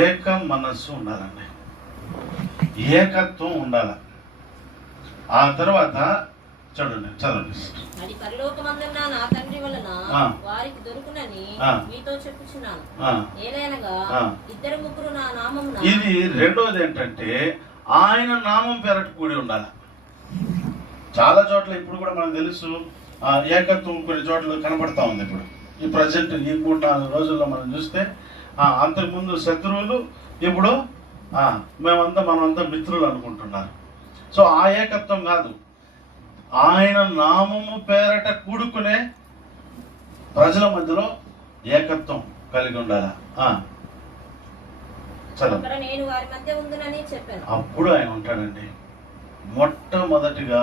ఏక మనస్సు ఉండాలండి, ఏకత్వం ఉండాలి. ఆ తర్వాత చూడండి, చదవండి. అది పరలోకమందున్న నా తండ్రి వలన వారికి దొరుకునని మీతో చెప్పుచున్నాను. ఏలైనగా ఇద్దరు ముగ్గురు నా నామమున. ఇది రెండోది ఏంటంటే ఆయన నామం పేరట కూడి ఉండాలి. చాలా చోట్ల ఇప్పుడు కూడా మనకు తెలుసు ఏకత్వం కొన్ని చోట్ల కనపడతా ఉంది. ఇప్పుడు ఈ ప్రజెంట్ ఈ 3-4 రోజుల్లో మనం చూస్తే అంతకుముందు శత్రువులు, ఇప్పుడు మనమంతా మిత్రులు అనుకుంటున్నారు. సో ఆ ఏకత్వం కాదు, ఆయన నామము పేరట కూడుకునే ప్రజల మధ్యలో ఏకత్వం కలిగి ఉండాలి. నేను వారి మధ్య ఉండునని చెప్పాను. అప్పుడు ఆయన ఉంటాడండి. మొట్టమొదటిగా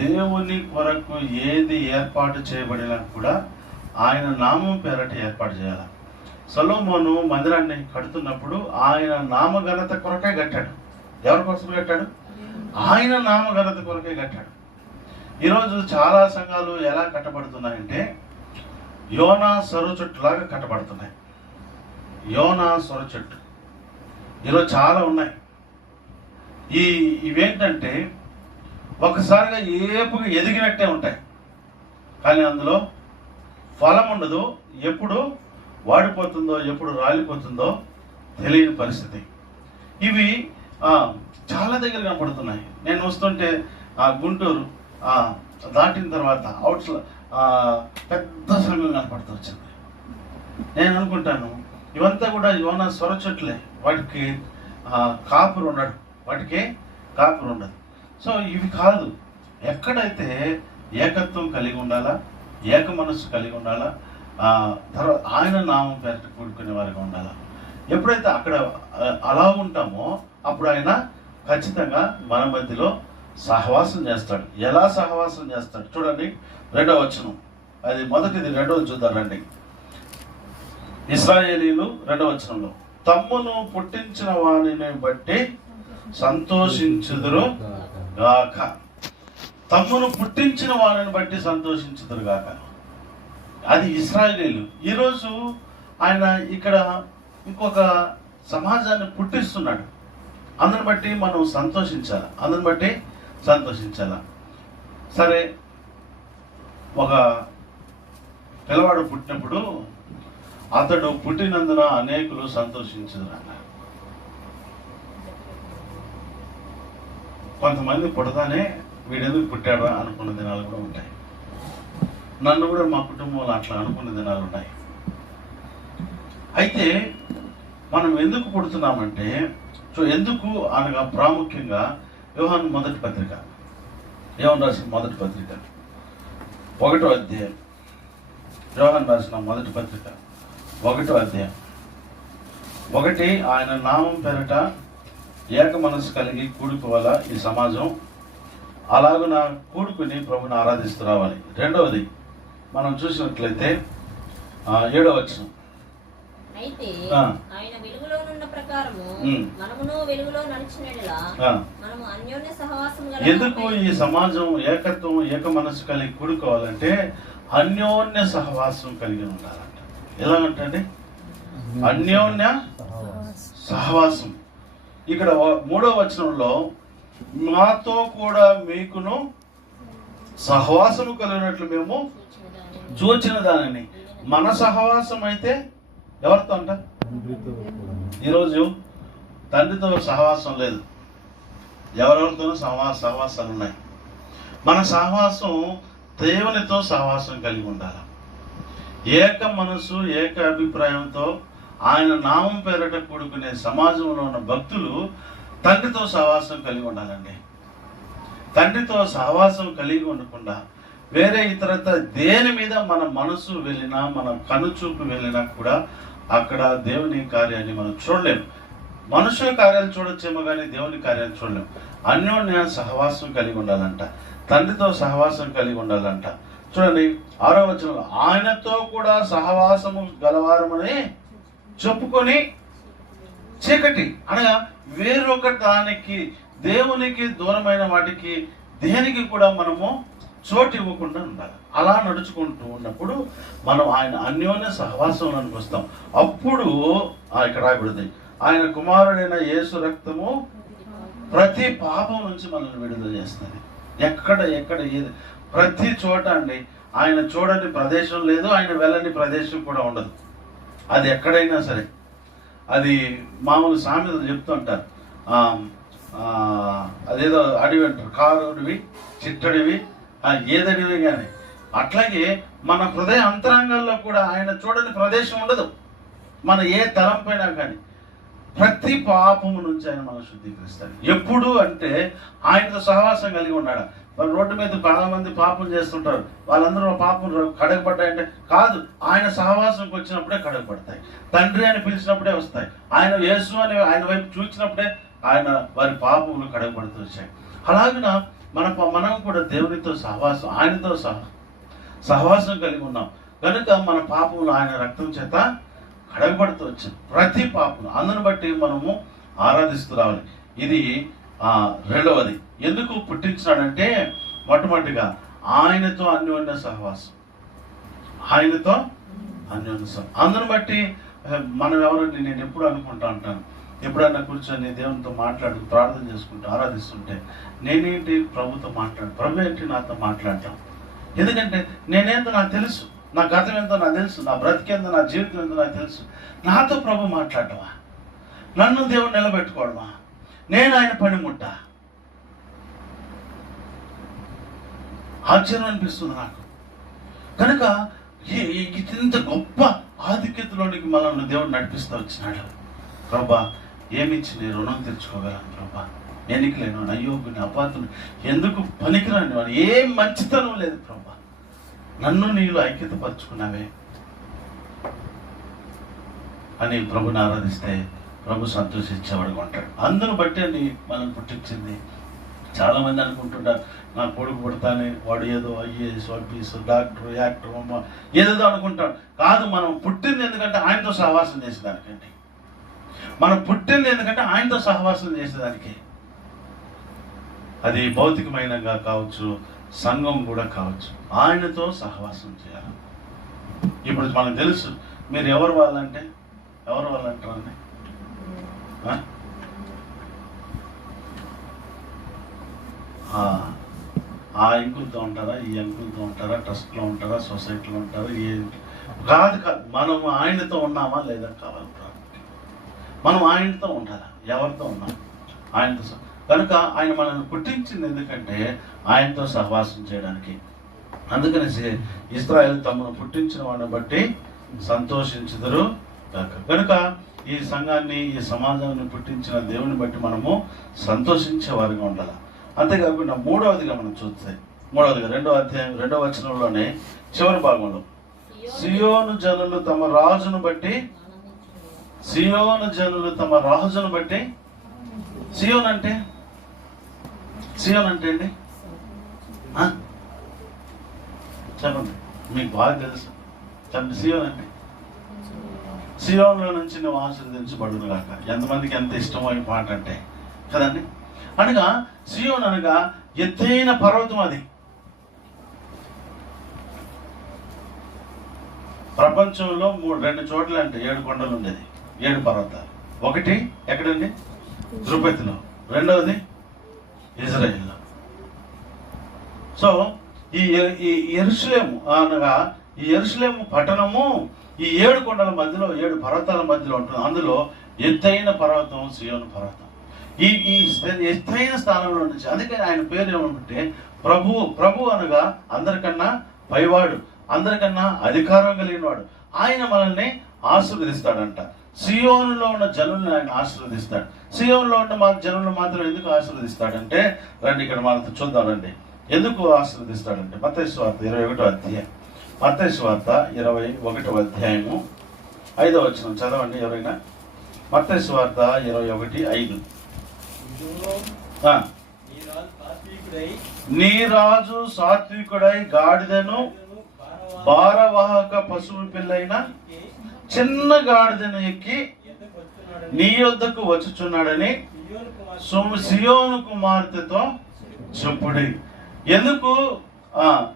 దేవుని కొరకు ఏది ఏర్పాటు చేయబడినా కూడా ఆయన నామం పేరట ఏర్పాటు చేయాలి. సొలొమోను మందిరాన్ని కడుతున్నప్పుడు ఆయన నామఘనత కొరకే కట్టాడు. ఎవరి కోసం కట్టాడు? ఆయన నామఘనత కొరకే కట్టాడు. ఈరోజు చాలా సంఘాలు ఎలా కట్టబడుతున్నాయంటే యోనా సొర చెట్టులాగా కట్టబడుతున్నాయి. యోనా సొర చెట్టు ఈరోజు చాలా ఉన్నాయి. ఇవేంటంటే ఒకసారిగా ఏపుగా ఎదిగినట్టే ఉంటాయి, కానీ అందులో ఫలం ఉండదు. ఎప్పుడు వాడిపోతుందో ఎప్పుడు రాలిపోతుందో తెలియని పరిస్థితి. ఇవి చాలా దగ్గర కనపడుతున్నాయి. నేను వస్తుంటే గుంటూరు దాటిన తర్వాత అవుట్స్ పెద్ద సంఘం కనపడుతూ వచ్చింది. నేను అనుకుంటాను ఇవంతా కూడా యోనా సొర చెట్లే, వాటికి కాపురు ఉండడు, వాటికి కాపురు ఉండదు. సో ఇవి కాదు. ఎక్కడైతే ఏకత్వం కలిగి ఉండాలా, ఏక మనస్సు కలిగి ఉండాలా, తర్వాత ఆయన నామం పేరట కూడుకునే వారిగా ఉండాలా. ఎప్పుడైతే అక్కడ అలా ఉంటామో అప్పుడు ఆయన ఖచ్చితంగా మన మధ్యలో సహవాసం చేస్తాడు. ఎలా సహవాసం చేస్తాడు చూడండి, 2వ వచనం. అది మొదటిది, 2వది చూద్దాం రండి. ఇశ్రాయేలీలు 2వ వచనంలో తమ్మును పుట్టించిన వానిని బట్టి సంతోషించుదురు గాక. తమ్మును పుట్టించిన వారిని బట్టి సంతోషించుదురు గాక. అది ఇశ్రాయేలీలు. ఈరోజు ఆయన ఇక్కడ ఇంకొక సమాజాన్ని పుట్టిస్తున్నాడు. అందరిని బట్టి మనం సంతోషించాలి, అందరిని బట్టి సంతోషించాల. సరే, ఒక పిల్లవాడు పుట్టినప్పుడు అతడు పుట్టినందున అనేకులు సంతోషించుదురన్నారు. కొంతమంది పుడతానే వీడెందుకు పుట్టాడా అనుకున్న దినాలు కూడా ఉంటాయి. నన్ను కూడా మా కుటుంబంలో అట్లా అనుకున్న దినాలు ఉన్నాయి. అయితే మనం ఎందుకు పుడుతున్నామంటే, ఎందుకు అనగా ప్రాముఖ్యంగా యోహాను మొదటి పత్రిక, యోహాను రాసిన మొదటి పత్రిక 1వ అధ్యాయం, యోహాను రాసిన మొదటి పత్రిక 1వ అధ్యాయం 1, ఆయన నామం పేరట ఏక మనసు కలిగి కూడుకోవాలా ఈ సమాజం, అలాగున కూడుకుని ప్రభుని ఆరాధిస్తూ రావాలి. 2వది మనం చూసినట్లయితే 7వ వచనం. అయితే ఆయన వెలుగులోనున్న ప్రకారము మనమును వెలుగులో నడిచినట్లా మనము అన్యోన్య సహవాసం గల. ఎందుకు ఈ సమాజం ఏకత్వం ఏక మనసు కలిగి కూడుకోవాలంటే అన్యోన్య సహవాసం కలిగి ఉండాలంట. ఎలాగంటే అన్యోన్య సహవాసం. ఇక్కడ 3వ వచనంలో మాతో కూడా మీకును సహవాసము కలిగినట్లు మేము చూచిన దానిని. మన సహవాసం అయితే ఎవరితో అంట? ఈరోజు తండ్రితో సహవాసం లేదు, ఎవరెవరితోనూ సహవాసాలు ఉన్నాయి. మన సహవాసం దేవునితో సహవాసం కలిగి ఉండాలి. ఏక మనసు ఏక అభిప్రాయంతో ఆయన నామం పేరట కూడుకునే సమాజంలో ఉన్న భక్తులు తండ్రితో సహవాసం కలిగి ఉండాలండి. తండ్రితో సహవాసం కలిగి ఉండకుండా వేరే ఇతరత దేని మీద మన మనసు వెళ్ళినా, మన కనుచూపు వెళ్ళినా కూడా అక్కడ దేవుని కార్యాన్ని మనం చూడలేము. మనుషుల కార్యాలు చూడొచ్చేమో కానీ దేవుని కార్యాలు చూడలేము. అన్యోన్య సహవాసం కలిగి ఉండాలంట, తండ్రితో సహవాసం కలిగి ఉండాలంట. చూడండి 6వ వచనంలో ఆయనతో కూడా సహవాసము గలవారమని చెప్పుకొని చీకటి అనగా వేరొక దానికి, దేవునికి దూరమైన వాటికి దేనికి కూడా మనము చోటు ఇవ్వకుండా ఉండాలి. అలా నడుచుకుంటూ ఉన్నప్పుడు మనం ఆయన అన్యోన్య సహవాసంలోనికి వస్తాం. అప్పుడు ఇక్కడ రాయబడింది, ఆయన కుమారుడైన యేసు రక్తము ప్రతి పాపం నుంచి మనల్ని విడుదల చేస్తుంది. ఎక్కడ ఏది ప్రతి చోట అండి. ఆయన చూడని ప్రదేశం లేదు, ఆయన వెళ్ళని ప్రదేశం కూడా ఉండదు. అది ఎక్కడైనా సరే. అది మామూలు సామెతలు చెప్తుంటారు. అదేదో అడవి అంటారు, కారుడివి చిట్టడివి ఏదడివి కానీ. అట్లాగే మన హృదయ అంతరంగాల్లో కూడా ఆయన చూడని ప్రదేశం ఉండదు. మన ఏ తలంపైనా కానీ ప్రతి పాపము నుంచి ఆయన మనం శుద్ధీకరిస్తాడు. ఎప్పుడు అంటే ఆయనతో సహవాసం కలిగి ఉన్నాడు. వాళ్ళు రోడ్డు మీద చాలా మంది పాపం చేస్తుంటారు, వాళ్ళందరూ పాపం కడగబడ్డాయంటే కాదు, ఆయన సహవాసంకి వచ్చినప్పుడే కడగబడతాయి. తండ్రి అని పిలిచినప్పుడే వస్తాయి. ఆయన యేసు అని ఆయన వైపు చూసినప్పుడే ఆయన వారి పాపములు కడగబడుతూ వచ్చాయి. అలాగిన మనం కూడా దేవునితో సహవాసం, ఆయనతో సహవాసం కలిగి ఉన్నాం కనుక మన పాపములు ఆయన రక్తం చేత కడగబడుతూ వచ్చింది. ప్రతి పాపం అందును బట్టి మనము ఆరాధిస్తూ రావాలి. ఇది రెండవది. ఎందుకు పుట్టించినాడంటే మొట్టమొదటిగా ఆయనతో అన్యోన్య సహవాసం, ఆయనతో అన్యోన్య సహవాసం. అందును బట్టి మనం ఎవరంటే, నేను ఎప్పుడు అనుకుంటా ఉంటాను, ఎప్పుడన్నా కూర్చొని దేవునితో ప్రార్థన చేసుకుంటూ ఆరాధిస్తుంటే నేనేంటి ప్రభుతో ప్రభు ఏంటి నాతో మాట్లాడటం. ఎందుకంటే నేనేంతో నాకు తెలుసు, నా గతం ఎంతో నాకు తెలుసు, నా బ్రతికేందో నా జీవితం ఎంతో నాకు తెలుసు. నాతో ప్రభు మాట్లాడటమా, నన్ను దేవుడు నిలబెట్టుకోవడమా, నేను ఆయన పనిముట్టా? ఆశ్చర్యం అనిపిస్తుంది నాకు. కనుక ఇంత గొప్ప ఆధిక్యతలోనికి మనల్ని దేవుడు నడిపిస్తూ వచ్చినాడు. ప్రభా ఏమిచ్చి నేను రుణం తెచ్చుకోగలను ప్రభా, ఎన్నికలేను, అయోగ్యుని, అపాత్రుని, ఎందుకు పనికిరాని వాడు, ఏం మంచితనం లేదు ప్రభా, నన్ను నీళ్ళు ఐక్యత పరుచుకున్నావే అని ప్రభుని ఆరాధిస్తే ప్రభు సంతోషించేవాడుగా ఉంటాడు. అందును బట్టి అని మనల్ని పుట్టించింది. చాలామంది అనుకుంటుంటారు, నా కొడుకు పుడతానే వాడు ఏదో ఐఏఎస్ ఆఫీసు డాక్టర్ యాక్టర్ అమ్మ ఏదేదో అనుకుంటాడు. కాదు, మనం పుట్టింది ఎందుకంటే ఆయనతో సహవాసం చేసేదానికండి. మనం పుట్టింది ఎందుకంటే ఆయనతో సహవాసం చేసేదానికి. అది భౌతికమైనగా కావచ్చు, సంఘం కూడా కావచ్చు, ఆయనతో సహవాసం చేయాలి. ఇప్పుడు మనకు తెలుసు, మీరు ఎవరు వాళ్ళంటే ఎవరు వాళ్ళంటారండి? ఆ అంకులతో ఉంటారా, ఈ అంకులతో ఉంటారా, ట్రస్ట్లో ఉంటారా, సొసైటీలో ఉంటారా? కాదు, మనం ఆయనతో ఉన్నామా లేదా కావాలి. మనం ఆయనతో ఉండాలా. ఎవరితో ఉన్నాం? ఆయనతో. కనుక ఆయన మనల్ని పుట్టించింది ఎందుకంటే ఆయనతో సహవాసం చేయడానికి. అందుకనేసి ఇశ్రాయేలు తమను పుట్టించిన వాడిని బట్టి సంతోషించుదురు కనుక ఈ సంఘాన్ని, ఈ సమాజాన్ని పుట్టించిన దేవుని బట్టి మనము సంతోషించే వారిగా ఉండాలి. అంతేకాకుండా మూడవదిగా మనం చూస్తే, రెండవ అధ్యాయం 2వ వచనంలోనే చివరి భాగంలో, సియోను జనులు తమ రాజును బట్టి, సియోను జనులు తమ రాజును బట్టి. సియోన్ అంటే అండి చెప్పండి, మీకు బాగా తెలుసు. చెప్పండి, సియోన్ అంటే సియోన్లో నుంచి నువ్వు ఆశీర్వదించబడును గాక. ఎంతమందికి ఎంత ఇష్టమో ఈ పాట అంటే కదండి. అనగా సియోన్ అనగా ఎత్తైన పర్వతం. అది ప్రపంచంలో 2 చోట్ల అంటే 7 కొండలు ఉండేది, 7 పర్వతాలు. ఒకటి ఎక్కడండి? తిరుపతిలో. రెండవది ఇజ్రాయిల్లో. సో ఈ యెరూషలేము అనగా ఈ యెరూషలేము పట్టణము ఈ 7 కొండల మధ్యలో, 7 పర్వతాల మధ్యలో ఉంటుంది. అందులో ఎత్తైన పర్వతం సియోను పర్వతం. ఈ ఎత్తైన స్థానంలో నుంచి, అందుకని ఆయన పేరు ఏమంటే ప్రభు అనగా అందరికన్నా పైవాడు, అందరికన్నా అధికారం కలిగిన వాడు. ఆయన మనల్ని ఆశీర్వదిస్తాడంట. సియోనులో ఉన్న జనులను ఆయన ఆశీర్వదిస్తాడు. సియోనులో ఉన్న జనులను మాత్రం ఎందుకు ఆశీర్వదిస్తాడంటే, రండి ఇక్కడ మనతో చూద్దాం. రండి, ఎందుకు ఆశీర్వదిస్తాడంటే మత్తయి సువార్త 21వ అధ్యాయం. మత్తయి సువార్త 21వ అధ్యాయము 5వ వచనం చదవండి ఎవరైనా. మత్తయి సువార్త 21:5. నీ రాజు సాత్వికుడై గాడిదను భారవాహక పశువు పిల్లైన చిన్న గాడిదను ఎక్కి నీ యొద్దకు వచ్చుచున్నాడని సియోను కుమార్తెతో చెప్పుడి. ఎందుకు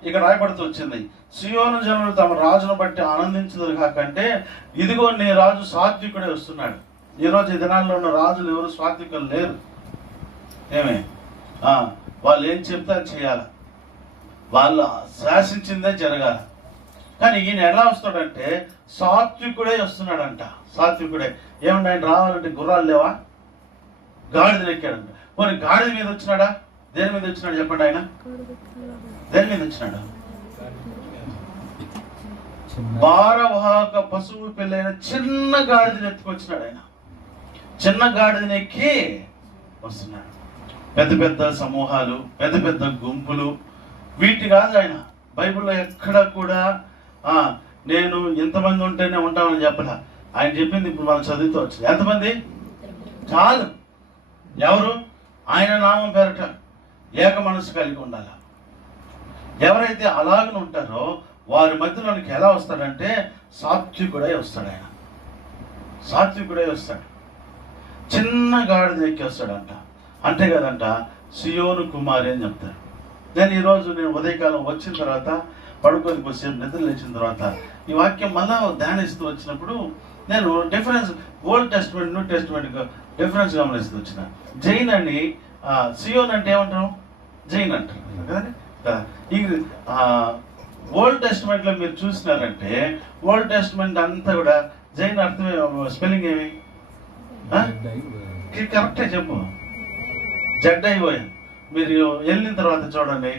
ఇక రాయబడుతూ వచ్చింది, సియోను జనులు తమ రాజును బట్టి ఆనందించదు కాకంటే ఇదిగో నీ రాజు సాత్వికుడే వస్తున్నాడు. ఈరోజు ఈ దినాల్లో ఉన్న రాజులు ఎవరు సాత్వికులు లేరు. ఏమే వాళ్ళు ఏం చెప్తే అది చేయాలి, వాళ్ళు శాసించిందే జరగాలి. కానీ ఈయన ఎలా వస్తాడంటే సాత్వికుడే వస్తున్నాడంట. సాత్వికుడే. ఏమన్నా ఆయన రావాలంటే గుర్రాలు లేవా? గాడిదలు ఎక్కాడంట. పోనీ గాడిద మీద వచ్చినాడా? దేని మీద వచ్చినాడు చెప్పండి? ఆయన దేని మీద వచ్చినాడు? భారవాహక పశువు పెళ్ళైన చిన్న గాడిదని ఎత్తుకొచ్చినాడు. ఆయన చిన్న గాడిదని ఎక్కి వస్తున్నాడు. పెద్ద పెద్ద సమూహాలు, పెద్ద పెద్ద గుంపులు, వీటి కాదు ఆయన. బైబిల్లో ఎక్కడ కూడా నేను ఇంతమంది ఉంటేనే ఉంటామని చెప్పలే. ఆయన చెప్పింది ఇప్పుడు మనం చదువుతూ వచ్చింది. ఎంతమంది? చాలు. ఎవరు? ఆయన నామం పేరట ఏక మనసు కలిగి ఉండాలి. ఎవరైతే అలాగనే ఉంటారో వారి మధ్యలోనికి ఎలా వస్తాడంటే సాత్వికుడై వస్తాడు. ఆయన సాత్వికుడై వస్తాడు. చిన్న గాడిద ఎక్కి వస్తాడంట. అంటే కదంట సియోను కుమారి అని చెప్తారు. ఈరోజు నేను ఉదయకాలం వచ్చిన తర్వాత పడుకొని కొద్దిసేపు నిద్ర లేచిన తర్వాత ఈ వాక్యం మళ్ళా ధ్యానిస్తూ వచ్చినప్పుడు నేను difference old testament, new testament difference గమనిస్తూ వచ్చిన. జైన్ అని సియోన్ అంటే ఏమంటాం? జైన్ అంటారు కదండి. ఈ ఓల్డ్ టెస్ట్మెంట్లో మీరు చూసినారంటే ఓల్డ్ టెస్ట్మెంట్ అంతా కూడా జైన్ అర్థం స్పెల్లింగ్ ఏమి? కరెక్టే చెప్పు. జడ్ఐఓఎన్. మీరు వెళ్ళిన తర్వాత చూడండి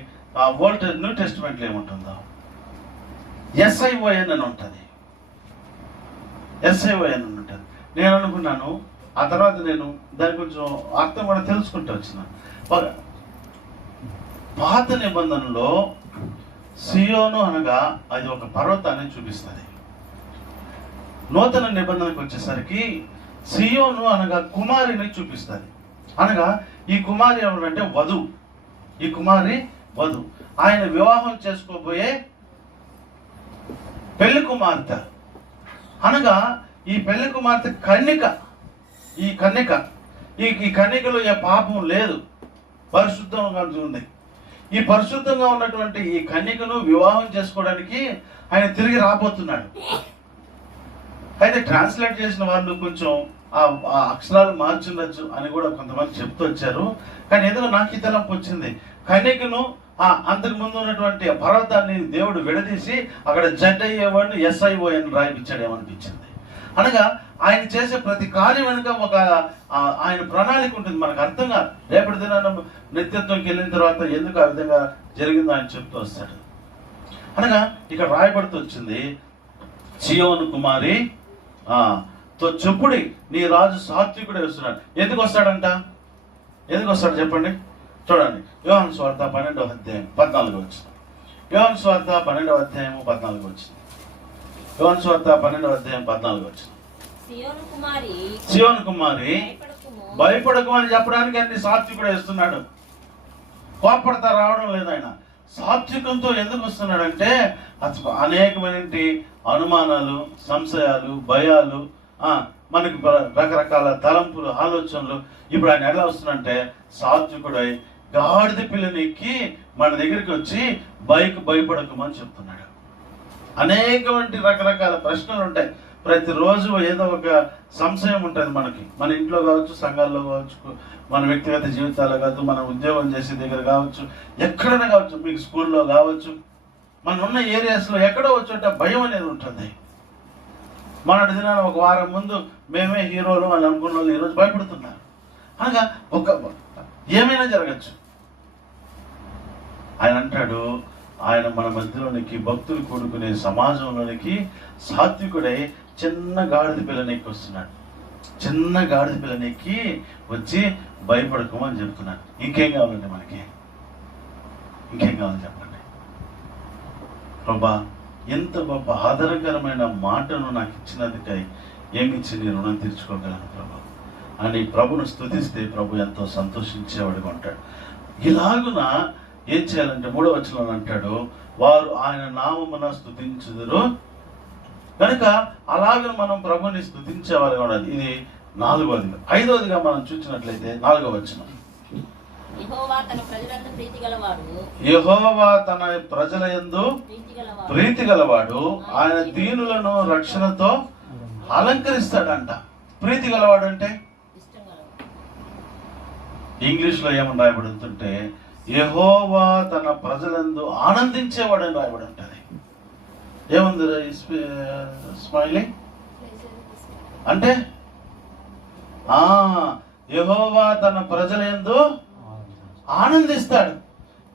ఓల్డ్ న్యూ టెస్ట్మెంట్లో ఏముంటుందో SION అని ఉంటుంది. SION అని ఉంటుంది. నేను అనుకున్నాను, ఆ తర్వాత నేను దాని కొంచెం అర్థం కూడా తెలుసుకుంటూ వచ్చిన. పాత నిబంధనలో సియోను అనగా అది ఒక పర్వతాన్ని చూపిస్తుంది. నూతన నిబంధనకు వచ్చేసరికి సియోను అనగా కుమారిని చూపిస్తుంది. అనగా ఈ కుమారి ఎవరంటే వధువు. ఈ కుమారి వధువు. ఆయన వివాహం చేసుకోబోయే పెళ్లి కుమార్తె. అనగా ఈ పెళ్లి కుమార్తె కన్యక. ఈ కన్యకలో ఏ పాపం లేదు, పరిశుద్ధంగా ఉంది. ఈ పరిశుద్ధంగా ఉన్నటువంటి ఈ కన్యకను వివాహం చేసుకోవడానికి ఆయన తిరిగి రాబోతున్నాడు. అయితే ట్రాన్స్లేట్ చేసిన వాళ్ళు కొంచెం ఆ అక్షరాలు మార్చుండొచ్చు అని కూడా కొంతమంది చెప్తూ వచ్చారు. కానీ ఏదో నాకు ఈ తలంపు వచ్చింది. కన్యకను అంతకు ముందు ఉన్నటువంటి పర్వతాన్ని దేవుడు విడదీసి అక్కడ జడ్ఐఓని SION రాయిపించాడేమనిపించింది. అనగా ఆయన చేసే ప్రతి కార్యం వెనుక ఒక ఆయన ప్రణాళిక ఉంటుంది. మనకు అర్థం కాదు. రేపటి దినాన నిత్యత్వంకి వెళ్ళిన తర్వాత ఎందుకు ఆ విధంగా జరిగిందో ఆయన చెప్తూ వస్తాడు. అనగా ఇక్కడ రాయబడుతూ వచ్చింది, సియోను కుమారి చెప్పుడి నీ రాజు సాత్వికుడే వస్తున్నాడు. ఎందుకు వస్తాడంట? ఎందుకు వస్తాడు చెప్పండి? చూడండి, యోహాను సువార్త 12వ అధ్యాయం 14 వచ్చింది. యోహాను సువార్త 12వ అధ్యాయం 14 వచ్చింది. యోహాను సువార్త 12వ అధ్యాయం 14 వచ్చింది. సియోను కుమారి భయపడకు అని చెప్పడానికి అన్ని సాత్వికుడు వేస్తున్నాడు. కోపడతా రావడం లేదు. ఆయన సాత్వికంతో ఎందుకు వస్తున్నాడంటే అనేకమైన అనుమానాలు, సంశయాలు, భయాలు, మనకి రకరకాల తలంపులు, ఆలోచనలు. ఇప్పుడు ఆయన ఎలా వస్తున్నాడంటే సాత్వికుడై గాడిద పిల్లని ఎక్కి మన దగ్గరికి వచ్చి భయపడకమని చెప్తున్నాడు. అనేకమైన రకరకాల ప్రశ్నలు ఉంటాయి. ప్రతిరోజు ఏదో ఒక సంశయం ఉంటుంది మనకి. మన ఇంట్లో కావచ్చు, సంఘాల్లో కావచ్చు, మన వ్యక్తిగత జీవితాల్లో కావచ్చు, మన ఉద్యోగం చేసే దగ్గర కావచ్చు, ఎక్కడైనా కావచ్చు, మీకు స్కూల్లో కావచ్చు, మనం ఉన్న ఏరియాస్లో ఎక్కడో వచ్చేట భయం అనేది ఉంటుంది. మొన్నటి దినాన ఒక వారం ముందు మేమే హీరోలు అని అనుకున్న వాళ్ళు ఈరోజు భయపడుతున్నారు. అనగా ఏమైనా జరగచ్చు. ఆయన అంటాడు, ఆయన మన మధ్యలోనికి భక్తులు కూడుకునే సమాజంలోనికి సాత్వికుడై చిన్న గాడిద పిల్లనెక్కి వస్తున్నాడు. చిన్న గాడిద పిల్లనెక్కి వచ్చి భయపడకమని చెప్తున్నాడు. ఇంకేం కావాలండి మనకి? ఇంకేం కావాలి చెప్పండి? ప్రభా, ఎంత గొప్ప ఆదరకరమైన మాటను నాకు ఇచ్చినందుకై ఏమిచ్చి నీ రుణం తీర్చుకోగలను ప్రభా అని ప్రభును స్తుతిస్తే ప్రభు ఎంతో సంతోషించేవాడిగా ఉంటాడు. ఇలాగున ఏం చేయాలంటే 3వ వచనంలో అంటాడు, వారు ఆయన నామమున స్తుతించుదురు. కనుక అలాగే మనం ప్రభుని స్తుతించేవారుగా ఉండాలి. ఇది 4వదిగా. 5వదిగా మనం చూసినట్లయితే 4వ వచనం, యెహోవా తన ప్రజలందు ప్రీతి గలవాడు, ఆయన దీనులను రక్షణతో అలంకరిస్తాడంట. ప్రీతి గలవాడు అంటే ఇంగ్లీష్ లో ఏమని రాయబడుతుంటే యెహోవా తన ప్రజలందు ఆనందించేవాడు అని రాయబడి ఉంటది. ఏముంది స్మైలింగ్ అంటే యెహోవా తన ప్రజలందు ఆనందిస్తాడు.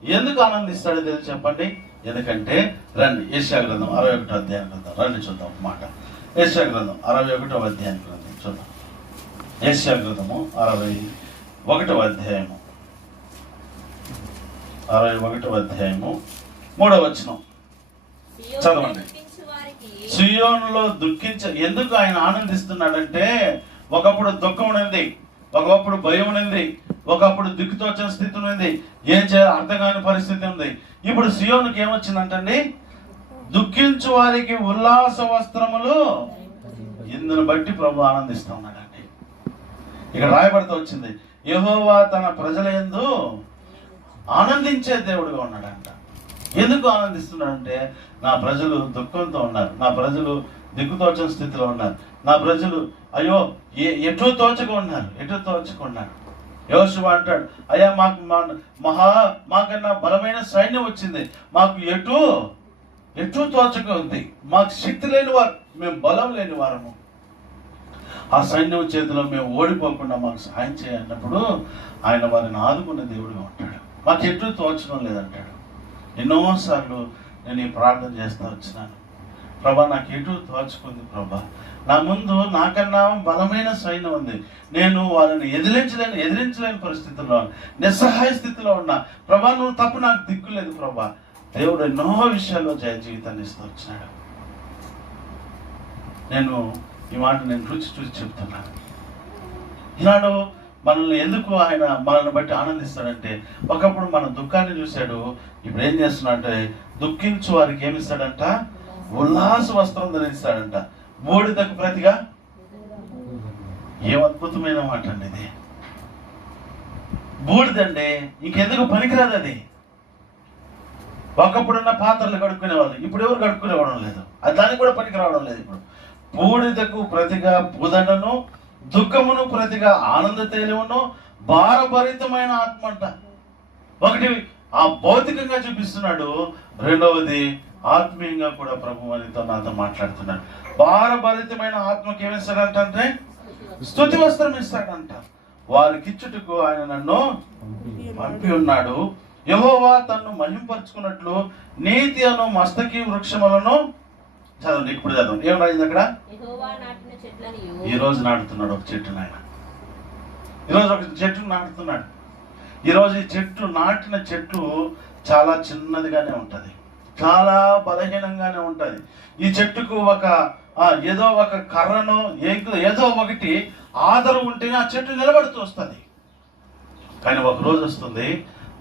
ఎందుకు ఆనందిస్తాడో తెలిసి చెప్పండి. ఎందుకంటే రండి యెషయా గ్రంథం 61వ అధ్యాయం గ్రంథం రండి చూద్దాం ఒక మాట. యెషయా గ్రంథం 61వ అధ్యాయం గ్రంథం చూద్దాం. యెషయా గ్రంథము 61వ అధ్యాయము 3వ వచనం చదవండి. సియోనులో ఎందుకు ఆయన ఆనందిస్తున్నాడంటే ఒకప్పుడు దుఃఖం ఉన్నది, ఒకప్పుడు భయం ఉన్నది, ఒకప్పుడు దిక్కుతోచిన స్థితి ఉన్నది, ఏం చేయాలి అర్థం కాని పరిస్థితి ఉంది. ఇప్పుడు సియోనుకి ఏమొచ్చిందంటండి? దుఃఖించు వారికి ఉల్లాస వస్త్రములు. ఇందును బట్టి ప్రభు ఆనందిస్తూ ఉన్నాడండి. ఇక్కడ రాయబడుతూ వచ్చింది యెహోవా తన ప్రజల యందు ఆనందించే దేవుడుగా ఉన్నాడంట. ఎందుకు ఆనందిస్తున్నాడంటే నా ప్రజలు దుఃఖంతో ఉన్నారు, నా ప్రజలు దిక్కుతోచని స్థితిలో ఉన్నారు, నా ప్రజలు అయ్యో ఎటు తోచుకున్నారు. యోషువ అంటాడు, అయ్యా మాకన్నా బలమైన సైన్యం వచ్చింది, మాకు ఎటు తోచకుంది, మాకు శక్తి లేని వారు, మేము బలం లేని వారము, ఆ సైన్యం చేతిలో మేము ఓడిపోకుండా మాకు సహాయం చేయన్నప్పుడు ఆయన వారిని ఆదుకునే దేవుడిగా ఉంటాడు. మాకు ఎటు తోచడం లేదంటాడు. ఎన్నోసార్లు నేను ఈ ప్రార్థన చేస్తూ వచ్చినాను, ప్రభా నాకు ఎటు తోచుకుంది ప్రభా, నా ముందు నాకన్నా బలమైన సైన్యం ఉంది, నేను వాళ్ళని ఎదిరించలేని పరిస్థితుల్లో నిస్సహాయ స్థితిలో ఉన్నా, ప్రభా నువ్వు తప్ప నాకు దిక్కు లేదు ప్రభా. దేవుడు ఎన్నో విషయాల్లో జయ జీవితాన్ని ఇస్తూ వచ్చినాడు. నేను ఈ మాట రుచి చూసి చెప్తున్నాను. ఈనాడు మనల్ని ఎందుకు ఆయన మనల్ని బట్టి ఆనందిస్తాడంటే ఒకప్పుడు మన దుఃఖాన్ని చూశాడు, ఇప్పుడు ఏం చేస్తున్నాడంటే దుఃఖించు వారికి ఏమిస్తాడంట? ఉల్లాస వస్త్రం ధరిస్తాడంట. బూడిదకు ప్రతిగా. ఏం అద్భుతమైన మాట అండి ఇది. బూడిదండి ఇంకెందుకు పనికిరాదు అది. ఒకప్పుడున్న పాత్రలు కడుక్కునేవాళ్ళు, ఇప్పుడు ఎవరు కడుక్కునేవడం లేదు, అది దానికి కూడా పనికి రావడం లేదు. ఇప్పుడు బూడిదకు ప్రతిగా బుధనను, దుఃఖమును ప్రతిగా ఆనంద తైలమును, భారభరితమైన ఆత్మ అంట. ఒకటి ఆ భౌతికంగా చూపిస్తున్నాడు, రెండవది ఆత్మీయంగా కూడా ప్రభు అనితో నాతో మాట్లాడుతున్నాడు. భారభరితమైన ఆత్మకి ఏమిస్తాడంటే స్తుతి వస్త్రం ఇస్తాడంట. వారికిచ్చుటకు ఆయన నన్ను పంపి ఉన్నాడు. యెహోవా తన్ను మహింపరుచుకున్నట్లు నీతి అను మస్తకి వృక్షములను చదవండి. ఇప్పుడు చదవండి ఏం రాయింది అక్కడ? ఈ రోజు నాటుతున్నాడు ఒక చెట్టును ఆయన. ఈరోజు ఒక చెట్టును నాటుతున్నాడు. ఈరోజు ఈ చెట్టు నాటిన చెట్టు చాలా చిన్నదిగానే ఉంటుంది, చాలా బలహీనంగానే ఉంటుంది. ఈ చెట్టుకు ఏదో ఒక కర్రను ఏదో ఒకటి ఆధారం ఉంటేనే ఆ చెట్టు నిలబడుతూ వస్తుంది. కానీ ఒక రోజు వస్తుంది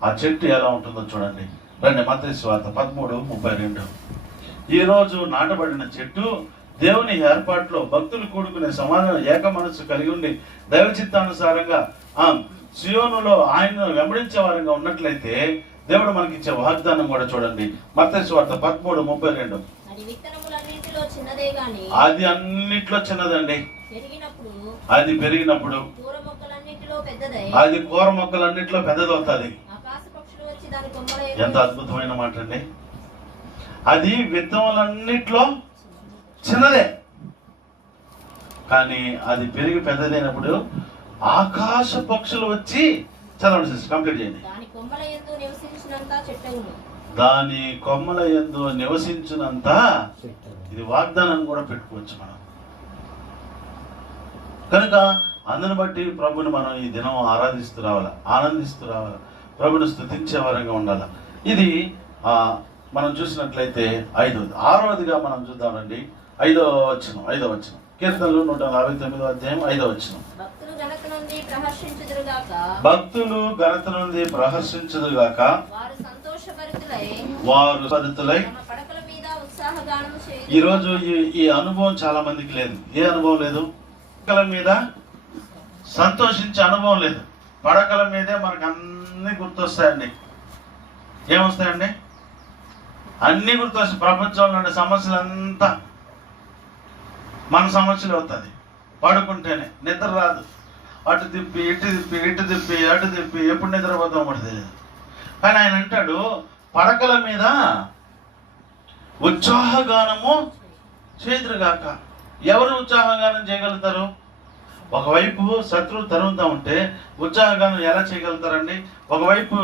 ఆ చెట్టు ఎలా ఉంటుందో చూడండి. రండి మత్తయి సువార్త 13:32. ఈ రోజు నాటబడిన చెట్టు దేవుని ఏర్పాటులో భక్తులు కూడుకునే సమాధానం ఏక మనస్సు కలిగి ఉండి దైవ చిత్తానుసారంగా సియోనులో ఆయన వెంబడించే వారంగా ఉన్నట్లయితే దేవుడు మనకి ఇచ్చే వాగ్దానం కూడా చూడండి. మత్తయి సువార్త 13:32. అది అన్నిట్లో చిన్నదండి, అది పెరిగినప్పుడు అది కూర మొక్కలన్నిట్లో పెద్దదవుతుంది. ఎంత అద్భుతమైన మాట అండి. అది విత్తములన్నిట్లో చిన్నదే, కానీ అది పెరిగి పెద్దదైనప్పుడు ఆకాశ పక్షులు వచ్చి చదవండి సిస్టర్ కంప్లీట్ చేయండి. దాని కొమ్మల యందు నివసించినంత. ఇది వాగ్దానం కూడా పెట్టుకోవచ్చు మనం. కనుక అందుని బట్టి ప్రభుని మనం ఈ దినం ఆరాధిస్తూ రావాలి, ఆనందిస్తూ రావాలి, ప్రభుని స్తుతించే వారంగా ఉండాలి. ఇది మనం చూసినట్లయితే 6వదిగా మనం చూద్దామండి. 5వ వచనం కీర్తనలు 149వ అధ్యాయం 5వ వచనం. భక్తులు ఘనత నుండి ప్రహర్షించుదురుగాక, వారు సంతోషభరితులై. ఈరోజు ఈ అనుభవం చాలా మందికి లేదు. ఏ అనుభవం లేదు? పడకల మీద సంతోషించే అనుభవం లేదు. పడకల మీదే మనకు అన్నీ గుర్తొస్తాయండి. ఏమొస్తాయండి? అన్నీ గుర్తొస్తాయి. ప్రపంచంలో ఉండే సమస్యలంతా మన సమస్యలు అవుతుంది. పడుకుంటేనే నిద్ర రాదు. అటు తిప్పి ఇటు తిప్పి ఇటు తిప్పి అటు తిప్పి ఎప్పుడు నిద్రపోతాం కూడా తెలియదు. కానీ ఆయన అంటాడు, పడకల మీద ఉత్సాహగానము చేదురుగాక. ఎవరు ఉత్సాహగానం చేయగలుగుతారు? ఒకవైపు శత్రువు తరుగుతూ ఉంటే ఉత్సాహగానం ఎలా చేయగలుగుతారండి? ఒకవైపు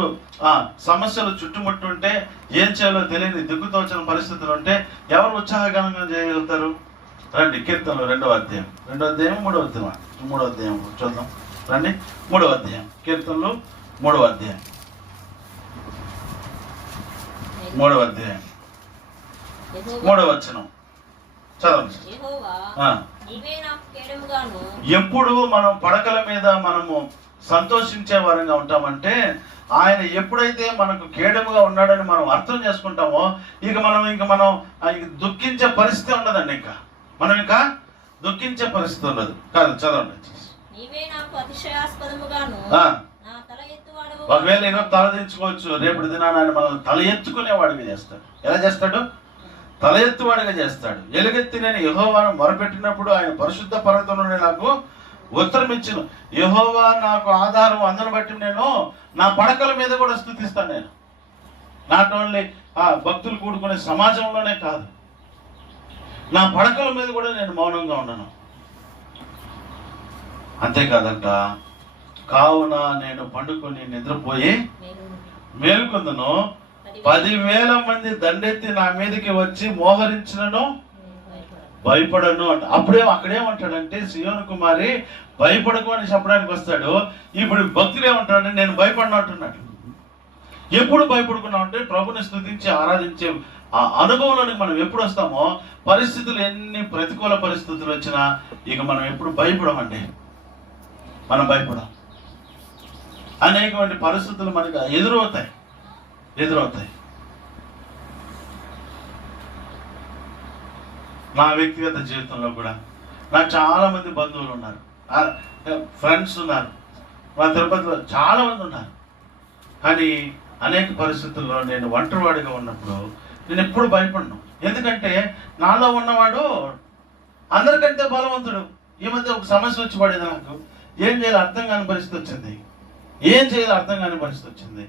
సమస్యలు చుట్టుముట్టుంటే ఏం చేయాలో తెలియని దిక్కుతోచని పరిస్థితులు ఉంటే ఎవరు ఉత్సాహగానం చేయగలుగుతారు? రండి, కీర్తనలు 2వ అధ్యాయం 3వ అధ్యాయం చూద్దాం. రండి, 3వ అధ్యాయం, కీర్తనలు 3వ అధ్యాయం 3వ వచనం చదవండి. ఎప్పుడు మనం పడకల మీద మనము సంతోషించే వారంగా ఉంటామంటే, ఆయన ఎప్పుడైతే మనకు కేడముగా ఉన్నాడని మనం అర్థం చేసుకుంటామో ఇక మనం దుఃఖించే పరిస్థితి ఉండదండి. మనం ఇంకా దుఃఖించే పరిస్థితి ఉండదు. కాదు, చదవండి. ఒకవేళ నేను తల దించుకోవచ్చు, రేపటి దినాన ఆయన మనల్ని తల ఎత్తుకునేవాడిగా చేస్తాడు. ఎలా చేస్తాడు? తల ఎత్తువాడిగా చేస్తాడు. ఎలుగెత్తి నేను యెహోవాను మొరపెట్టినప్పుడు ఆయన పరిశుద్ధ పర్వతం నుండి నాకు ఉత్తరం ఇచ్చును. యెహోవా నాకు ఆధారం, అందును బట్టి నేను నా పడకల మీద కూడా స్తుతిస్తాను. నేను నాట్ ఓన్లీ భక్తులు కూడుకునే సమాజంలోనే కాదు, నా పడకల మీద కూడా నేను మౌనంగా ఉన్నాను. అంతేకాదంట, కావున నేను పండుకొని నిద్రపోయి మేలుకొందును, 10,000 మంది దండెత్తి నా మీదకి వచ్చి మోహరించినను భయపడను అంట. అక్కడేమంటాడంటే, సియోను కుమారి భయపడకు అని చెప్పడానికి వస్తాడు. ఇప్పుడు భక్తులు ఏమంటాడంటే, నేను భయపడను అంటున్నాడు. ఎప్పుడు భయపడుకున్నాం అంటే, ప్రభుని స్తుతించి ఆరాధించే ఆ అనుభవంలోనికి మనం ఎప్పుడు వస్తామో, పరిస్థితులు ఎన్ని ప్రతికూల పరిస్థితులు వచ్చినా ఇక మనం ఎప్పుడు భయపడమండి. మనం భయపడం. అనేకమైన పరిస్థితులు మనకు ఎదురవుతాయి. నా వ్యక్తిగత జీవితంలో కూడా నాకు చాలా మంది బంధువులు ఉన్నారు, ఫ్రెండ్స్ ఉన్నారు, మా తిరుపతిలో చాలా మంది ఉన్నారు. కానీ అనేక పరిస్థితుల్లో నేను ఒంటరివాడిగా ఉన్నప్పుడు నేను ఎప్పుడు భయపడను. ఎందుకంటే నాలో ఉన్నవాడు అందరికంటే బలవంతుడు. ఈ మధ్య ఒక సమస్య వచ్చి పడేది. నాకు ఏం చేయాలో అర్థం కాని పరిస్థితి వచ్చింది.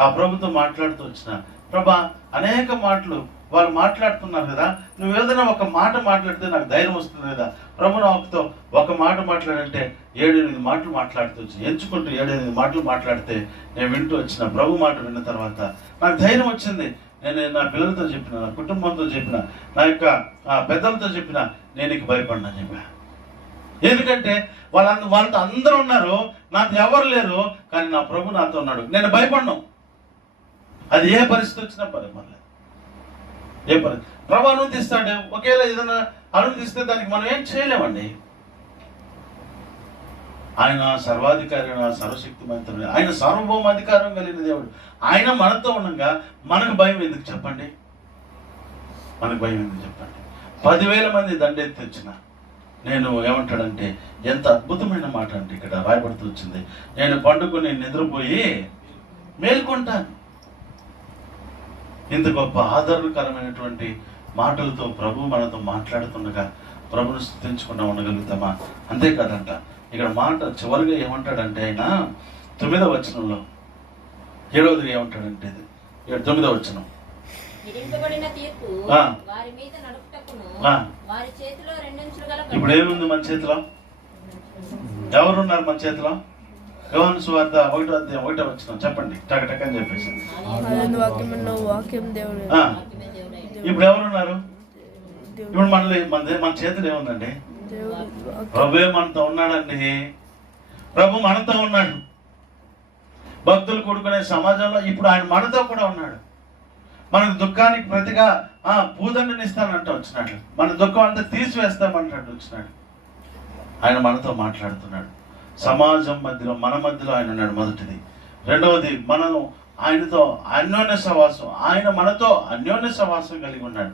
ఆ ప్రభుతో మాట్లాడుతూ వచ్చిన, ప్రభా అనేక మాటలు వాళ్ళు మాట్లాడుతున్నారు కదా, నువ్వు ఏదైనా ఒక మాట మాట్లాడితే నాకు ధైర్యం వస్తుంది కదా. ప్రభు నాతో ఒక మాట మాట్లాడంటే 7-8 మాటలు మాట్లాడుతూ వచ్చి ఎంచుకుంటూ 7-8 మాటలు మాట్లాడితే నేను వింటూ వచ్చిన. ప్రభు మాట విన్న తర్వాత నాకు ధైర్యం వచ్చింది. నేను నా పిల్లలతో చెప్పిన, నా కుటుంబంతో చెప్పిన, నా యొక్క పెద్దలతో చెప్పిన, నేను నీకు భయపడినా చెప్పా. ఎందుకంటే వాళ్ళతో అందరూ ఉన్నారు, నాకు ఎవరు లేరు, కానీ నా ప్రభు నాతో ఉన్నాడు. నేను భయపడను. అది ఏ పరిస్థితి వచ్చినా పర్లేదు. ఏ పరిస్థితి ప్రభు అనుమతిస్తాడు. ఒకేలా ఏదైనా అనుమతిస్తే దానికి మనం ఏం చేయలేమండి. ఆయన సర్వాధికారి, సర్వశక్తిమంతుడు, ఆయన సార్వభౌమ అధికారం కలిగిన దేవుడు. ఆయన మనతో ఉండగా మనకు భయం ఎందుకు చెప్పండి? 10,000 మంది దండెత్తి వచ్చిన నేను ఏమంటాడంటే, ఎంత అద్భుతమైన మాట అంటే ఇక్కడ రాయబడుతూ వచ్చింది, నేను పండుకొని నిద్రపోయి మేల్కొంటాను. ఇంత గొప్ప ఆదరణకరమైనటువంటి మాటలతో ప్రభు మనతో మాట్లాడుతుండగా ప్రభును స్తుతించకుండా ఉండగలుగుతామా? అంతేకాదంట, ఇక్కడ మాట చివరిగా ఏమంటాడంటే, ఆయన 9వ వచనంలో 7వది ఏమంటాడంటే, 9వ వచనం, ఇప్పుడు ఏముంది మన చేతిలో? ఎవరున్నారు మన చేతిలో? యోహాను సువార్త 1వ అధ్యాయం 1వ వచనం చెప్పండి, టక అని చెప్పేసి. ఇప్పుడు ఎవరున్నారు? ఇప్పుడు మన చేతిలో ఏముందండి? ప్రభువే మనతో ఉన్నాడండి. ప్రభు మనతో ఉన్నాడు. భక్తులు కూడుకునే సమాజంలో ఇప్పుడు ఆయన మనతో కూడా ఉన్నాడు. మనకు దుఃఖానికి ప్రతిగా పూదండని ఇస్తానంట వచ్చినాడు. మన దుఃఖం అంతా తీసివేస్తామంటాడు వచ్చినాడు. ఆయన మనతో మాట్లాడుతున్నాడు. సమాజం మధ్యలో, మన మధ్యలో ఆయన ఉన్నాడు. మొదటిది. రెండవది, మనం ఆయనతో అన్యోన్య సహవాసం, ఆయన మనతో అన్యోన్య సహవాసం కలిగి ఉన్నాడు.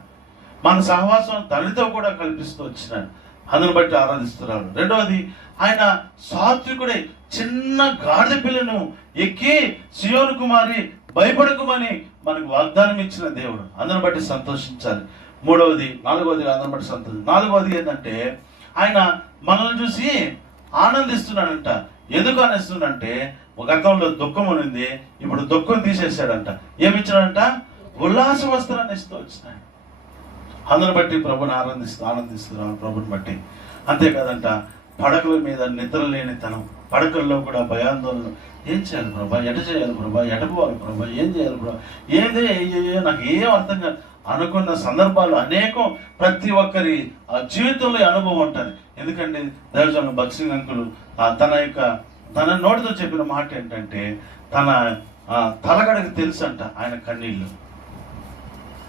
మన సహవాసం తల్లితో కూడా కల్పిస్తూ వచ్చినాడు. అందుని బట్టి ఆరాధిస్తున్నారు. రెండవది, ఆయన సాత్వికుడే. చిన్న గాడిద పిల్లను ఎక్కి సియోను కుమారి భయపడకుమని మనకు వాగ్దానం ఇచ్చిన దేవుడు. అందుని బట్టి సంతోషించాలి. నాలుగవది అందరిని బట్టి సంతోషం. నాలుగవది ఏంటంటే, ఆయన మనల్ని చూసి ఆనందిస్తున్నాడంట. ఎందుకు ఆనందిస్తున్నాడంటే, గతంలో దుఃఖం ఉన్నింది, ఇప్పుడు దుఃఖం తీసేసాడంట. ఏమిచ్చాడంట? ఉల్లాస వస్త్రాన్ని ఇస్తూ వచ్చినాడు. అందుని బట్టి ప్రభుని ఆనందిస్తున్నాను ప్రభుని బట్టి. అంతేకాదంట, పడకల మీద నిద్ర లేని తనం, పడకల్లో కూడా భయాందోళన. ఏం చేయాలి ప్రభా, ఎట చేయాలి ప్రభా, ఎట పోవాలి ప్రభా, ఏం చేయాలి ప్రభా, నాకు ఏం అర్థం కాదు అనుకున్న సందర్భాలు అనేకం. ప్రతి ఒక్కరి జీవితంలో అనుభవం ఉంటుంది. ఎందుకంటే దైవజనులు భక్సింగ్ అంకులు తన నోటితో చెప్పిన మాట ఏంటంటే, తన తలగడకు తెలుసు అంట ఆయన కన్నీళ్ళు.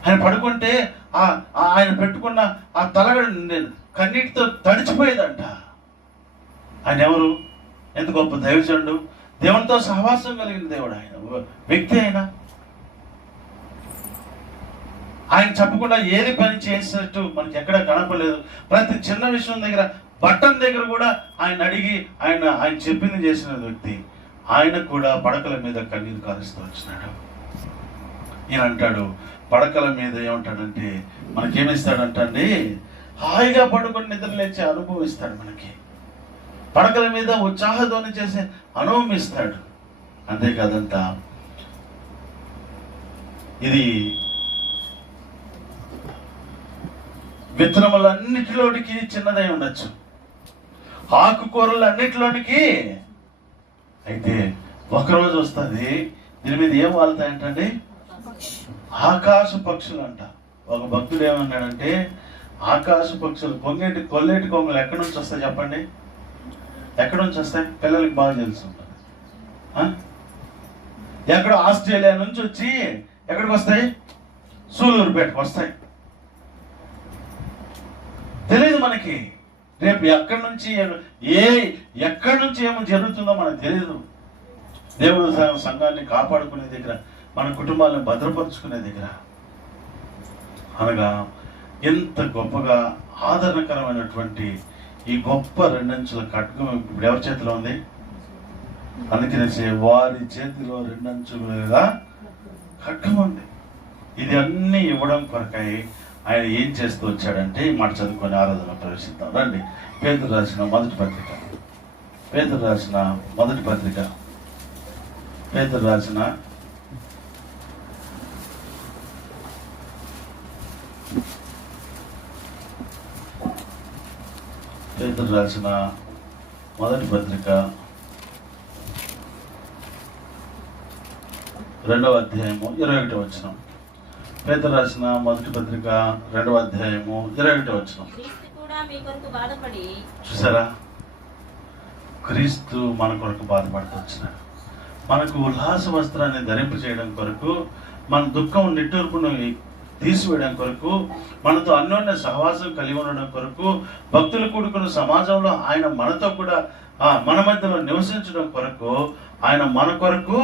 ఆయన పడుకుంటే ఆయన పెట్టుకున్న ఆ తలగడ కన్నీటితో తడిచిపోయేదంట. ఆయన ఎవరు? ఎంత గొప్ప దైవజనుడు, దేవునితో సహవాసం కలిగిన దేవుడు ఆయన, వ్యక్తి అయినా. ఆయన చెప్పకుండా ఏది పని చేసినట్టు మనకి ఎక్కడ కనపడలేదు. ప్రతి చిన్న విషయం దగ్గర, బట్టన్ దగ్గర కూడా ఆయన అడిగి ఆయన చెప్పింది చేసిన వ్యక్తి. ఆయన కూడా పడకల మీద కన్నీరు కారుస్తూ వచ్చినాడు. ఈయన అంటాడు, పడకల మీద ఏమంటాడంటే మనకేమిస్తాడంటండి, హాయిగా పడుకొని నిద్ర లేచే అనుభవం ఇస్తాడు మనకి. పడకల మీద ఉత్సాహధ్వని చేసే అనుభవం ఇస్తాడు. అంతేకాదంట, ఇది విత్తనములన్నిటిలోనికి చిన్నదై ఉండొచ్చు, ఆకుకూరలు అన్నిటిలోనికి. అయితే ఒకరోజు వస్తుంది, దీని మీద ఏం వాళ్తాయంటండి? ఆకాశ పక్షులు అంట. ఒక భక్తుడు ఏమన్నాడంటే, ఆకాశ పక్షులు కొల్లేటి కొంగలు ఎక్కడి నుంచి వస్తాయి చెప్పండి? ఎక్కడి నుంచి వస్తాయి? పిల్లలకి బాగా తెలుసు. ఎక్కడో ఆస్ట్రేలియా నుంచి వచ్చి ఎక్కడికి వస్తాయి? సూలూరుపేటకు వస్తాయి. తెలియదు మనకి రేపు ఎక్కడి నుంచి ఏమో జరుగుతుందో మనకు తెలియదు. దేవుడు సంఘాన్ని కాపాడుకునే దగ్గర, మన కుటుంబాలను భద్రపరుచుకునే దగ్గర, అనగా ఎంత గొప్పగా ఆదరణకరమైనటువంటి ఈ గొప్ప రెండంచుల ఖడ్గం ఇప్పుడు ఎవరి చేతిలో ఉంది? అందుకనేసి వారి చేతిలో రెండంచులుగా ఖడ్గం ఉంది. ఇది అన్ని ఇవ్వడం కొరకై ఆయన ఏం చేస్తూ వచ్చాడంటే, ఈ మాట చదువుకొని ఆరాధన ప్రవేశిద్దాం రండి. పేతురు రాసిన మొదటి పత్రిక, పేతురు రాసిన మొదటి పత్రిక, పేతురు రాసిన మొదటి పత్రిక 2వ అధ్యాయము 21వ వచనం. పేతురు రాసిన మొదటి పత్రిక 2వ అధ్యాయము 21వ వచనం. చూసారా, క్రీస్తు మన కొరకు బాధపడుతూ వచ్చినాడు. మనకు ఉల్లాస వస్త్రాన్ని ధరింప చేయడం కొరకు, మన దుఃఖం నిట్టూర్పును తీసివేయడం కొరకు, మనతో అన్యోన్య సహవాసం కలిగి ఉండడం కొరకు, భక్తులు కూడుకున్న సమాజంలో ఆయన మనతో కూడా మన మధ్యలో నివసించడం కొరకు ఆయన మన కొరకు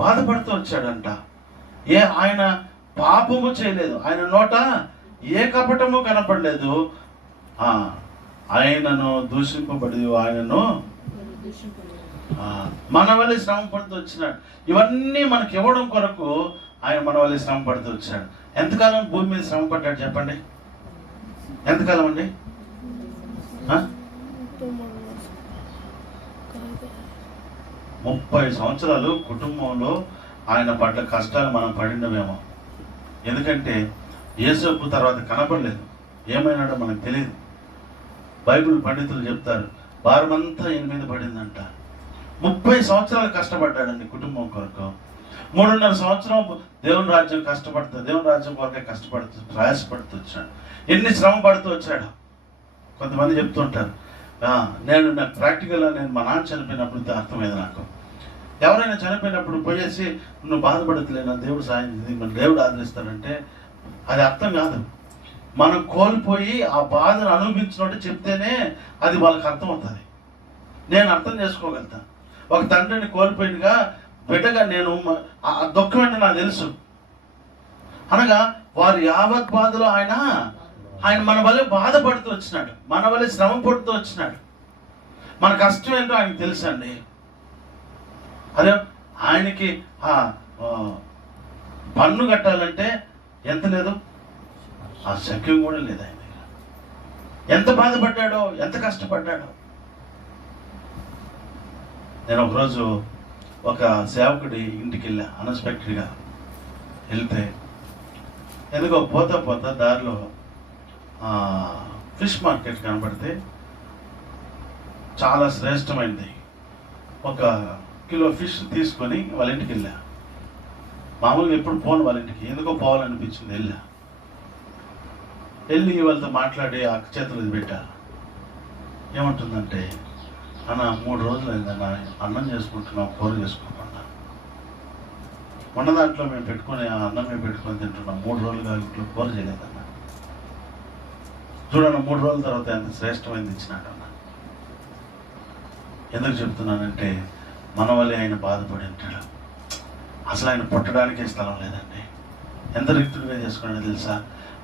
బాధపడుతూ వచ్చాడంట. ఆయన పాపము చేయలేదు, ఆయన నోట ఏ కపటము కనపడలేదు. ఆయనను దూషింపబడి ఆయనను మన వల్ల శ్రమ పడుతూ వచ్చినాడు. ఇవన్నీ మనకి ఇవ్వడం కొరకు ఆయన మన వల్ల శ్రమ పడుతూ వచ్చాడు. ఎంతకాలం భూమి మీద శ్రమ పడ్డాడు చెప్పండి? ఎంతకాలం అండి? 30 సంవత్సరాలు కుటుంబంలో ఆయన పడ్డ కష్టాలు మనం పడినవేమో. ఎందుకంటే యేసప్పు తర్వాత కనపడలేదు, ఏమైనాడో మనకు తెలియదు. బైబిల్ పండితులు చెప్తారు, భారమంతా ఈయన మీద పడిందంట. 30 సంవత్సరాలు కష్టపడ్డాడండి కుటుంబం కొరకు. 3.5 సంవత్సరం దేవుని రాజ్యం దేవుని రాజ్యం కొరకే కష్టపడుతూ ప్రయాసపడుతూ వచ్చాడు. ఎన్ని శ్రమ పడుతూ వచ్చాడు. కొంతమంది చెప్తుంటారు, నాకు ప్రాక్టికల్గా నేను మా నాన్న చనిపోయినప్పుడు అర్థమైంది. నాకు ఎవరైనా చనిపోయినప్పుడు పోయేసి నువ్వు బాధపడతలేనా, దేవుడు సాయం మన దేవుడు ఆదరిస్తాడంటే అది అర్థం కాదు. మనం కోల్పోయి ఆ బాధను అనుభవించినట్టు చెప్తేనే అది వాళ్ళకి అర్థం అవుతుంది. నేను అర్థం చేసుకోగలుగుతాను. ఒక తండ్రిని కోల్పోయినగా బిడ్డగా నేను ఆ దుఃఖం అంటే నాకు తెలుసు. అనగా వారి యావత్ బాధలో ఆయన ఆయన మన వల్ల బాధపడుతూ వచ్చినాడు, మన వల్ల శ్రమ పడుతూ వచ్చినాడు. మన కష్టం ఏంటో ఆయనకు తెలుసండి. అదే ఆయనకి పన్ను కట్టాలంటే ఎంత లేదు, ఆ శక్యం కూడా లేదు ఆయన దగ్గర. ఎంత బాధపడ్డాడో, ఎంత కష్టపడ్డాడో. నేను ఒకరోజు ఒక సేవకుడి ఇంటికి వెళ్ళా, అన్ఎక్స్పెక్టెడ్గా వెళ్తే ఎందుకో పోతా దారిలో ఫిష్ మార్కెట్ కనబడితే చాలా శ్రేష్టమైనది 1 కిలో ఫిష్ తీసుకొని వాళ్ళ ఇంటికి వెళ్ళా. మామూలుగా ఎప్పుడు పోను వాళ్ళ ఇంటికి, ఎందుకో పోవాలనిపించింది. వెళ్ళి వాళ్ళతో మాట్లాడి ఆ చేతులు పెట్టా. ఏమంటుందంటే, అన్న 3 రోజులు అయిందన్న అన్నం చేసుకుంటున్నాం, కూర చేసుకోకుండా. ఉన్న దాంట్లో మేము పెట్టుకొని ఆ అన్నం మేము పెట్టుకొని తింటున్నాం. 3 రోజులుగా ఇంట్లో కూర చేయలేదన్న. చూడన్న 3 రోజుల తర్వాత ఎంత శ్రేష్టమైంది ఇచ్చినాడన్న. ఎందుకు చెప్తున్నానంటే, మన వల్లే ఆయన బాధపడి ఉంటాడు. అసలు ఆయన పుట్టడానికే స్థలం లేదండి. ఎంత రిక్తుడిగా చేసుకున్నాడో తెలుసా?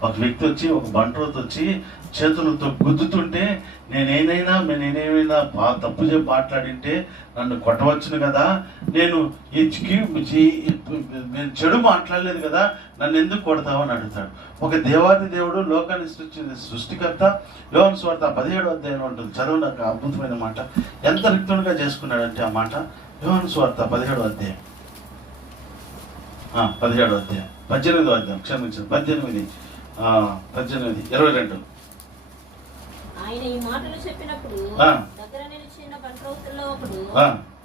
ఒక వ్యక్తి వచ్చి, ఒక బంట్రోత్ వచ్చి చేతులతో గుద్దుతుంటే నేనేమైనా తప్పు చెప్పి మాట్లాడింటే నన్ను కొట్టవచ్చును కదా, నేను చెడు మాట్లాడలేదు కదా, నన్ను ఎందుకు కొడతావు అని అడుగుతాడు. ఒక దేవాది దేవుడు, లోకాన్ని సృష్టికర్త. యోహాను సువార్త 17వ అధ్యాయం ఉంటుంది, చదవండి. ఒక అద్భుతమైన మాట. ఎంత రిక్తుడిగా చేసుకున్నాడంటే ఆ మాట. యోహాను సువార్త 17వ అధ్యాయం, 17వ అధ్యాయం 18వ అధ్యాయం, క్షమించండి, 18:22. ఆయన ఈ మాటలు చెప్పినప్పుడు దగ్గర నిలిచిన బంట్రోతుల్లో ఒకడు,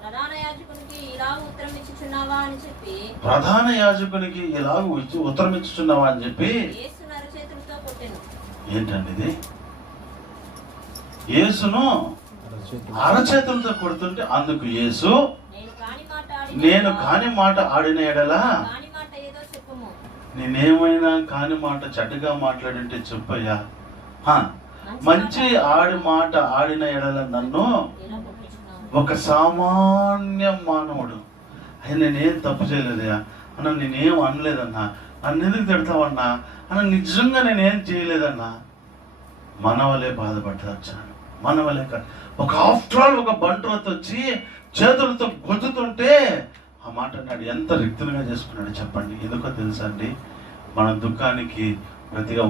ప్రధాన యాజకునికి ఇలాగ ఉత్తరం ఇచ్చుచున్నావా అని చెప్పి, ప్రధాన యాజకునికి ఇలాగ ఉత్తరం ఇచ్చుచున్నావా అని చెప్పి యేసును అరచేతులతో కొట్టెను. ఏంటండి ఇది? యేసును అరచేతులతో కొడుతుంటే అందుకు యేసు, నేను కాని మాట ఆడిన ఎడలా, నేనేమైనా కాని మాట చెడ్డగా మాట్లాడింటే చెప్పయ్యా, మంచి మాట ఆడిన ఎడల నన్ను, ఒక సామాన్య మానవుడు, అయ్యా నేనేం తప్పు చేయలేదయ్యా అన్న, నేనేం అనలేదన్నా, నన్ను ఎందుకు తిడతావన్నా అన్న, నిజంగా నేనేం చేయలేదన్నా. మన వల్లే బాధపడ్డాను, మన వల్లే. ఒక ఆఫ్టర్ ఆల్ ఒక బంట్రోత్ వచ్చి చేతులతో గుద్దుతుంటే ఆ మాట అన్నాడు. ఎంత రిక్తులుగా చేసుకున్నాడు చెప్పండి. ఎందుకో తెలుసా అండి? మన దుఃఖానికి ప్రతిగా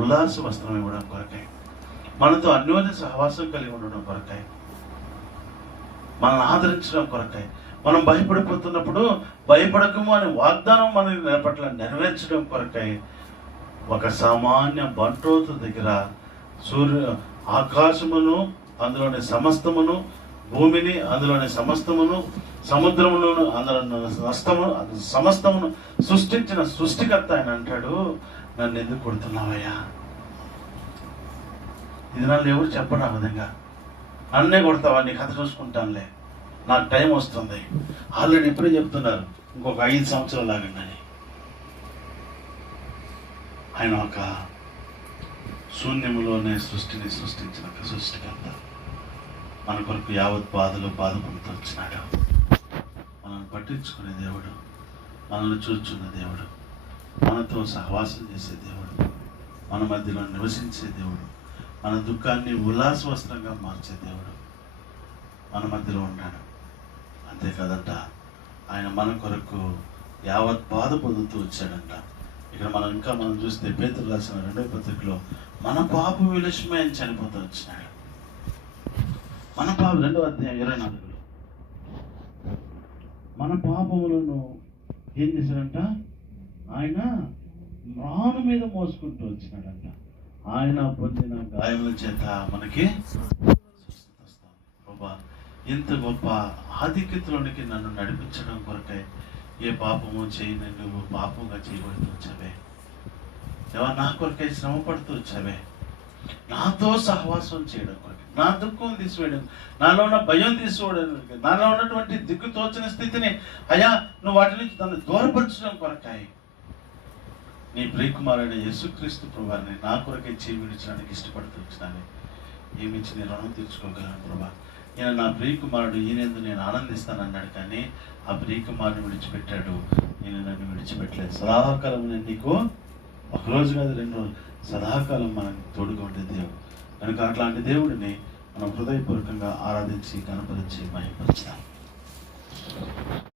ఉల్లాస వస్త్రం ఇవ్వడం కొరకై, మనతో అన్యోన్య సహవాసం కలిగి ఉండడం కొరకై, మనల్ని ఆదరించడం కొరకై, మనం భయపడిపోతున్నప్పుడు భయపడకము అనే వాగ్దానం మన పట్ల నెరవేర్చడం కొరకై ఒక సామాన్య బంట్రోతు దగ్గర ఆకాశమును అందులోని సమస్తమును, భూమిని అందులోని సమస్తమును, సముద్రమును అందులో సమస్తమును సృష్టించిన సృష్టికర్త ఆయన అంటాడు, నన్ను ఎందుకు కొడుతున్నావయ్యా? ఇది నన్ను ఎవరు చెప్పరు ఆ విధంగా. నన్నే కొడతావా? నీ కథ చూసుకుంటానులే, నాకు టైం వస్తుంది. ఆల్రెడీ ఇప్పుడే చెప్తున్నారు ఇంకొక 5 సంవత్సరాలు లాగండి. ఆయన ఒక శూన్యములోనే సృష్టిని సృష్టించిన ఒక సృష్టికర్త. మన కొరకు యావత్ బాధపడుతూ వచ్చినాడు. మనల్ని పట్టించుకునే దేవుడు, మనల్ని చూచున్న దేవుడు, మనతో సహవాసం చేసే దేవుడు, మన మధ్యలో నివసించే దేవుడు, మన దుఃఖాన్ని ఉల్లాసవస్త్రంగా మార్చే దేవుడు మన మధ్యలో ఉన్నాడు. అంతేకాదంట, ఆయన మన కొరకు యావత్ బాధ పొందుతూ వచ్చాడంట. ఇక్కడ మనం చూస్తే పేతురు రాసిన 2వ పత్రికలో మన పాప విలక్షమే ఆయన చనిపోతూ వచ్చినాడు. మన పాప 2వ అధ్యాయం 24లో మన పాపములను ఏం చేశాడంట? ఆయన రాను మీద మోసుకుంటూ వచ్చినాడంట. ఆయన పొందిన గాయముల చేత మనకి స్వస్థత వస్తాం. ప్రభా, ఇంత గొప్ప ఆధిక్యతలోనికి నన్ను నడిపించడం కొరకై ఏ పాపము చేయని నువ్వు పాపంగా చేయబడుతూ వచ్చావే. ఎవరు నా కొరకై శ్రమ పడుతూ వచ్చావే, నాతో సహవాసం చేయడం కొరకే, నా దుఃఖం తీసివేయడం, నాలో ఉన్న భయం తీసుకోవడానికి, నాలో ఉన్నటువంటి దిక్కు తోచిన స్థితిని అయ్యా నువ్వు వాటి నుంచి నన్ను దూరపరచడం కొరకాయి నీ ప్రియకుమారుడైన యేసుక్రీస్తు ప్రభువారిని నా కొరకై విడిచడానికి ఇష్టపడుతూ వచ్చినాను. ఏమిచ్చి నేను రుణం తీర్చుకోగలను ప్రభా? ఈయన నా ప్రియకుమారుడు, ఈయనందు నేను ఆనందిస్తాను అన్నాడు. కానీ ఆ ప్రియకుమారుని విడిచిపెట్టాడు, నేను నన్ను విడిచిపెట్టలేదు. సదాకాలం నేను నీకు 1 రోజు కాదు 2 రోజులు సదాకాలం మనకు తోడుగా ఉండే దేవుడు కనుక అట్లాంటి దేవుడిని మనం హృదయపూర్వకంగా ఆరాధించి కనపరిచి మహిమపరచాలి.